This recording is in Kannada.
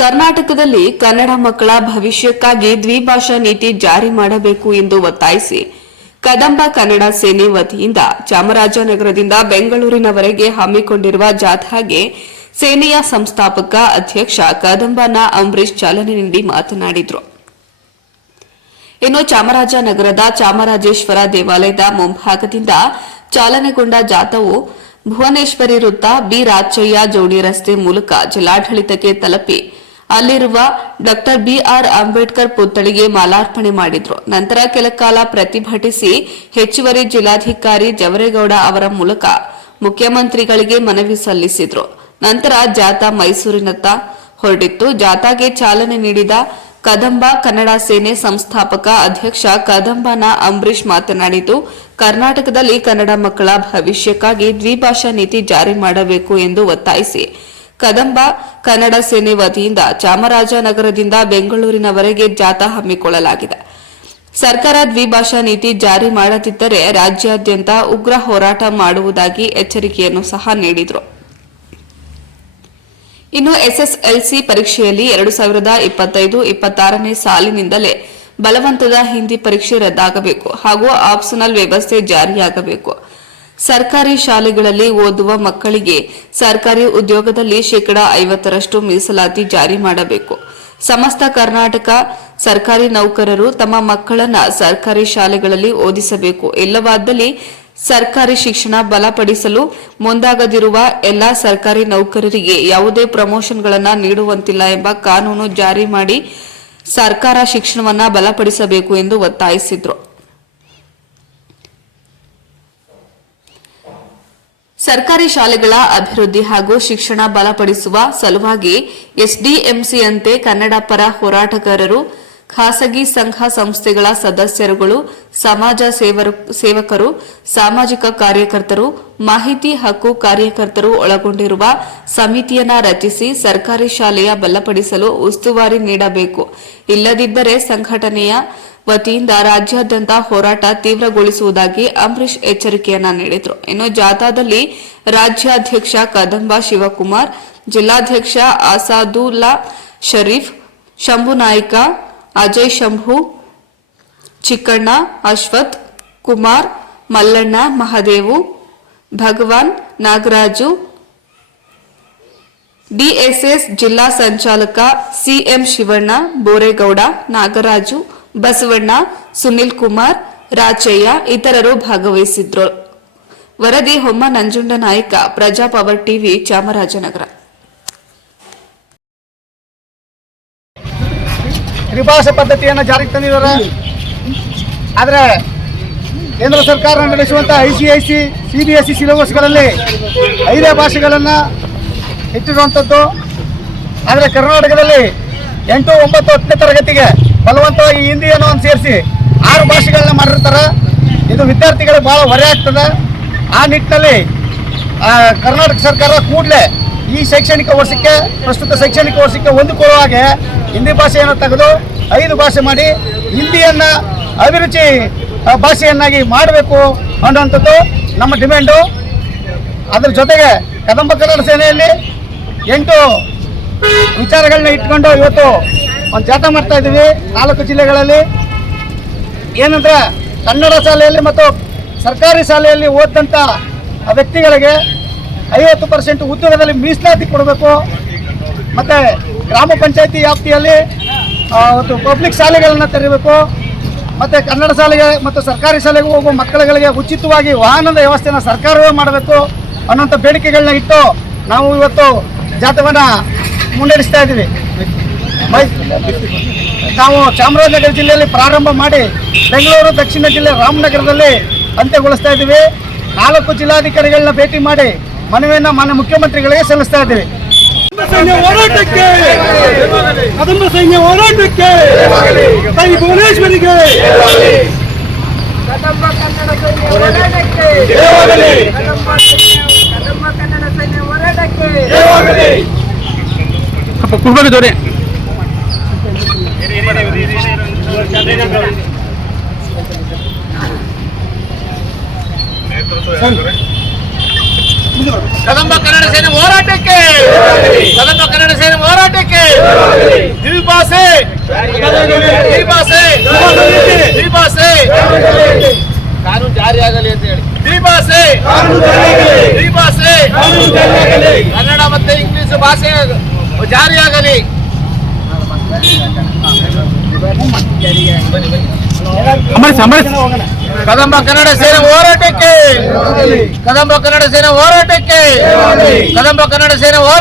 ಕರ್ನಾಟಕದಲ್ಲಿ ಕನ್ನಡ ಮಕ್ಕಳ ಭವಿಷ್ಯಕ್ಕಾಗಿ ದ್ವಿಭಾಷಾ ನೀತಿ ಜಾರಿ ಮಾಡಬೇಕು ಎಂದು ಒತ್ತಾಯಿಸಿ ಕದಂಬ ಕನ್ನಡ ಸೇನೆ ವತಿಯಿಂದ ಚಾಮರಾಜನಗರದಿಂದ ಬೆಂಗಳೂರಿನವರೆಗೆ ಹಮ್ಮಿಕೊಂಡಿರುವ ಜಾಥಾಗೆ ಸೇನೆಯ ಸಂಸ್ಥಾಪಕ ಅಧ್ಯಕ್ಷ ಕದಂಬನ ಅಂಬರೀಶ್ ಚಾಲನೆ ನೀಡಿ ಮಾತನಾಡಿದರು. ಇನ್ನು ಚಾಮರಾಜನಗರದ ಚಾಮರಾಜೇಶ್ವರ ದೇವಾಲಯದ ಮುಂಭಾಗದಿಂದ ಚಾಲನೆಗೊಂಡ ಜಾಥಾವು ಭುವನೇಶ್ವರಿ ವೃತ್ತ, ಬಿ ರಾಚಯ್ಯ ಜೋಡಿ ರಸ್ತೆ ಮೂಲಕ ಜಿಲ್ಲಾಡಳಿತಕ್ಕೆ ತಲುಪಿ ಅಲ್ಲಿರುವ ಡಾ ಬಿಆರ್ ಅಂಬೇಡ್ಕರ್ ಪುತ್ಥಳಿಗೆ ಮಾಲಾರ್ಪಣೆ ಮಾಡಿದ್ರು. ನಂತರ ಕೆಲಕಾಲ ಪ್ರತಿಭಟಿಸಿ ಹೆಚ್ಚುವರಿ ಜಿಲ್ಲಾಧಿಕಾರಿ ಜವರೇಗೌಡ ಅವರ ಮೂಲಕ ಮುಖ್ಯಮಂತ್ರಿಗಳಿಗೆ ಮನವಿ ಸಲ್ಲಿಸಿದ್ರು. ನಂತರ ಜಾಥಾ ಮೈಸೂರಿನತ್ತ ಹೊರಟಿತ್ತು. ಜಾಥಾಗೆ ಚಾಲನೆ ನೀಡಿದ ಕದಂಬ ಕನ್ನಡ ಸೇನೆ ಸಂಸ್ಥಾಪಕ ಅಧ್ಯಕ್ಷ ಕದಂಬನ ಅಂಬರೀಶ್ ಮಾತನಾಡಿದ್ದು, ಕರ್ನಾಟಕದಲ್ಲಿ ಕನ್ನಡ ಮಕ್ಕಳ ಭವಿಷ್ಯಕ್ಕಾಗಿ ದ್ವಿಭಾಷಾ ನೀತಿ ಜಾರಿ ಮಾಡಬೇಕು ಎಂದು ಒತ್ತಾಯಿಸಿ ಕದಂಬ ಕನ್ನಡ ಸೇನೆ ವತಿಯಿಂದ ಚಾಮರಾಜನಗರದಿಂದ ಬೆಂಗಳೂರಿನವರೆಗೆ ಜಾಥಾ ಹಮ್ಮಿಕೊಳ್ಳಲಾಗಿದೆ. ಸರ್ಕಾರ ದ್ವಿಭಾಷಾ ನೀತಿ ಜಾರಿ ಮಾಡದಿದ್ದರೆ ರಾಜ್ಯಾದ್ಯಂತ ಉಗ್ರ ಹೋರಾಟ ಮಾಡುವುದಾಗಿ ಎಚ್ಚರಿಕೆಯನ್ನು ಸಹ ನೀಡಿದರು. ಇನ್ನು ಎಸ್ಎಸ್ಎಲ್ಸಿ ಪರೀಕ್ಷೆಯಲ್ಲಿ 2025-26ನೇ ಸಾಲಿನಿಂದಲೇ ಬಲವಂತದ ಹಿಂದಿ ಪರೀಕ್ಷೆ ರದ್ದಾಗಬೇಕು ಹಾಗೂ ಆಪ್ಷನಲ್ ವ್ಯವಸ್ಥೆ ಜಾರಿಯಾಗಬೇಕು. ಸರ್ಕಾರಿ ಶಾಲೆಗಳಲ್ಲಿ ಓದುವ ಮಕ್ಕಳಿಗೆ ಸರ್ಕಾರಿ ಉದ್ಯೋಗದಲ್ಲಿ 50% ಮೀಸಲಾತಿ ಜಾರಿ ಮಾಡಬೇಕು. ಸಮಸ್ತ ಕರ್ನಾಟಕ ಸರ್ಕಾರಿ ನೌಕರರು ತಮ್ಮ ಮಕ್ಕಳನ್ನ ಸರ್ಕಾರಿ ಶಾಲೆಗಳಲ್ಲಿ ಓದಿಸಬೇಕು. ಇಲ್ಲವಾದಲ್ಲಿ ಸರ್ಕಾರಿ ಶಿಕ್ಷಣ ಬಲಪಡಿಸಲು ಮುಂದಾಗದಿರುವ ಎಲ್ಲಾ ಸರ್ಕಾರಿ ನೌಕರರಿಗೆ ಯಾವುದೇ ಪ್ರಮೋಷನ್ಗಳನ್ನು ನೀಡುವಂತಿಲ್ಲ ಎಂಬ ಕಾನೂನು ಜಾರಿ ಮಾಡಿ ಸರ್ಕಾರ ಶಿಕ್ಷಣವನ್ನ ಬಲಪಡಿಸಬೇಕು ಎಂದು ಒತ್ತಾಯಿಸಿದರು. ಸರ್ಕಾರಿ ಶಾಲೆಗಳ ಅಭಿವೃದ್ಧಿ ಹಾಗೂ ಶಿಕ್ಷಣ ಬಲಪಡಿಸುವ ಸಲುವಾಗಿ ಎಸ್ಡಿಎಂಸಿಯಂತೆ ಕನ್ನಡ ಪರ ಹೋರಾಟಗಾರರು, ಖಾಸಗಿ ಸಂಘ ಸಂಸ್ಥೆಗಳ ಸದಸ್ಯರುಗಳು, ಸಮಾಜ ಸೇವಕರು, ಸಾಮಾಜಿಕ ಕಾರ್ಯಕರ್ತರು, ಮಾಹಿತಿ ಹಕ್ಕು ಕಾರ್ಯಕರ್ತರು ಒಳಗೊಂಡಿರುವ ಸಮಿತಿಯನ್ನ ರಚಿಸಿ ಸರ್ಕಾರಿ ಶಾಲೆಯ ಬಲಪಡಿಸಲು ಉಸ್ತುವಾರಿ ನೀಡಬೇಕು. ಇಲ್ಲದಿದ್ದರೆ ಸಂಘಟನೆಯ ವತಿಯಿಂದ ರಾಜ್ಯಾದ್ಯಂತ ಹೋರಾಟ ತೀವ್ರಗೊಳಿಸುವುದಾಗಿ ಅಂಬರೀಶ್ ಎಚ್ಚರಿಕೆಯನ್ನ ನೀಡಿದರು. ಇನ್ನು ಜಾಥಾದಲ್ಲಿ ರಾಜ್ಯಾಧ್ಯಕ್ಷ ಕದಂಬ ಶಿವಕುಮಾರ್, ಜಿಲ್ಲಾಧ್ಯಕ್ಷ ಅಸಾದುಲ್ಲಾ ಶರೀಫ್, ಶಂಭು ನಾಯ್ಕ, ಅಜಯ್ ಶಂಭು, ಚಿಕ್ಕಣ್ಣ, ಅಶ್ವಥ್ ಕುಮಾರ್, ಮಲ್ಲಣ್ಣ, ಮಹದೇವು, ಭಗವಾನ್, ನಾಗರಾಜು, ಡಿಎಸ್ಎಸ್ ಜಿಲ್ಲಾ ಸಂಚಾಲಕ ಸಿಎಂ ಶಿವಣ್ಣ, ಬೋರೇಗೌಡ, ನಾಗರಾಜು, ಬಸವಣ್ಣ, ಸುನಿಲ್ ಕುಮಾರ್, ರಾಚಯ್ಯ ಇತರರು ಭಾಗವಹಿಸಿದ್ರು. ವರದಿ ಹೊಮ್ಮ ನಂಜುಂಡ ನಾಯಕ, ಪ್ರಜಾಪವರ್ ಟಿವಿ, ಚಾಮರಾಜನಗರ. ತ್ರಿಭಾಷಾ ಪದ್ಧತಿಯನ್ನು ಜಾರಿಗೆ ತಂದಿದ್ದಾರೆ. ಆದರೆ ಕೇಂದ್ರ ಸರ್ಕಾರ ನಡೆಸುವಂಥ ICIC, CBSE ಸಿಲೆಬಸ್ಗಳಲ್ಲಿ 5 ಭಾಷೆಗಳನ್ನು ಇಟ್ಟಿರುವಂಥದ್ದು. ಆದರೆ ಕರ್ನಾಟಕದಲ್ಲಿ 8, 9, 10ನೇ ತರಗತಿಗೆ ಬಲವಂತವಾಗಿ ಹಿಂದಿಯನ್ನು ಸೇರಿಸಿ 6 ಭಾಷೆಗಳನ್ನ ಮಾಡಿರ್ತಾರೆ. ಇದು ವಿದ್ಯಾರ್ಥಿಗಳಿಗೆ ಭಾಳ ಹೊರೆ ಆಗ್ತದೆ. ಆ ನಿಟ್ಟಿನಲ್ಲಿ ಕರ್ನಾಟಕ ಸರ್ಕಾರ ಕೂಡಲೇ ಈ ಶೈಕ್ಷಣಿಕ ವರ್ಷಕ್ಕೆ, ಪ್ರಸ್ತುತ ಶೈಕ್ಷಣಿಕ ವರ್ಷಕ್ಕೆ ಹೊಂದಿಕೊಳ್ಳುವ ಹಾಗೆ ಹಿಂದಿ ಭಾಷೆಯನ್ನು ತೆಗೆದು 5 ಭಾಷೆ ಮಾಡಿ ಹಿಂದಿಯನ್ನು ಅಭಿರುಚಿ ಭಾಷೆಯನ್ನಾಗಿ ಮಾಡಬೇಕು ಅನ್ನುವಂಥದ್ದು ನಮ್ಮ ಡಿಮ್ಯಾಂಡು. ಅದರ ಜೊತೆಗೆ ಕದಂಬ ಕನ್ನಡ ಸೇನೆಯಲ್ಲಿ 8 ವಿಚಾರಗಳನ್ನ ಇಟ್ಕೊಂಡು ಇವತ್ತು ಒಂದು ಜಾಥಾ ಮಾಡ್ತಾ ಇದ್ದೀವಿ 4 ಜಿಲ್ಲೆಗಳಲ್ಲಿ. ಏನಂದರೆ ಕನ್ನಡ ಶಾಲೆಯಲ್ಲಿ ಮತ್ತು ಸರ್ಕಾರಿ ಶಾಲೆಯಲ್ಲಿ ಓದಂಥ ವ್ಯಕ್ತಿಗಳಿಗೆ 50% ಉದ್ಯೋಗದಲ್ಲಿ ಮೀಸಲಾತಿ ಕೊಡಬೇಕು. ಮತ್ತು ಗ್ರಾಮ ಪಂಚಾಯತಿ ವ್ಯಾಪ್ತಿಯಲ್ಲಿ ಒಂದು ಪಬ್ಲಿಕ್ ಶಾಲೆಗಳನ್ನು ತೆರೀಬೇಕು. ಮತ್ತು ಕನ್ನಡ ಶಾಲೆಗೆ ಮತ್ತು ಸರ್ಕಾರಿ ಶಾಲೆಗೆ ಹೋಗುವ ಮಕ್ಕಳುಗಳಿಗೆ ಉಚಿತವಾಗಿ ವಾಹನದ ವ್ಯವಸ್ಥೆಯನ್ನು ಸರ್ಕಾರವೇ ಮಾಡಬೇಕು ಅನ್ನೋಂಥ ಬೇಡಿಕೆಗಳನ್ನ ಇಟ್ಟು ನಾವು ಇವತ್ತು ಜಾಥಾವನ್ನು ಮುನ್ನಡೆಸ್ತಾ ಇದ್ದೀವಿ. ನಾವು ಚಾಮರಾಜನಗರ ಜಿಲ್ಲೆಯಲ್ಲಿ ಪ್ರಾರಂಭ ಮಾಡಿ ಬೆಂಗಳೂರು ದಕ್ಷಿಣ ಜಿಲ್ಲೆ ರಾಮನಗರದಲ್ಲಿ ಅಂತ್ಯಗೊಳಿಸ್ತಾ ಇದ್ದೀವಿ. 4 ಜಿಲ್ಲಾಧಿಕಾರಿಗಳನ್ನ ಭೇಟಿ ಮಾಡಿ ಮನವಿಯನ್ನು ಮಾನ್ಯ ಮುಖ್ಯಮಂತ್ರಿಗಳಿಗೆ ಸಲ್ಲಿಸ್ತಾ ಇದ್ದೀವಿ. ಕದಂಬ ಸೈನ್ಯ ಹೋರಾಟಕ್ಕೆ ತಾಯಿ ಭುವನೇಶ್ವರಿಗೆ, ಕದಂಬ ಕನ್ನಡ ಸೈನ್ಯ ಹೋರಾಟಕ್ಕೆ, ಕದಂಬ ಕನ್ನಡ ಸೈನ್ಯ ಹೋರಾಟಕ್ಕೆ. ಕದಂಬ ಕನ್ನಡ ಸೇನೆ ಹೋರಾಟಕ್ಕೆ, ಕದಂಬ ಕನ್ನಡ ಸೇನೆ ಹೋರಾಟಕ್ಕೆ. ಜಾರಿಯಾಗಲಿ ಅಂತ ಹೇಳಿ ದ್ವಿಭಾಷೆ ಕನ್ನಡ ಮತ್ತೆ ಇಂಗ್ಲಿಷ್ ಭಾಷೆ ಜಾರಿಯಾಗಲಿ. ಕದಂಬ ಕನ್ನಡ ಸೇನೆ ಹೋರಾಟಕ್ಕೆ, ಕದಂಬ ಕನ್ನಡ ಸೇನೆ ಹೋರಾಟಕ್ಕೆ, ಕದಂಬ ಕನ್ನಡ ಸೇನೆ ಹೋರಾಟ.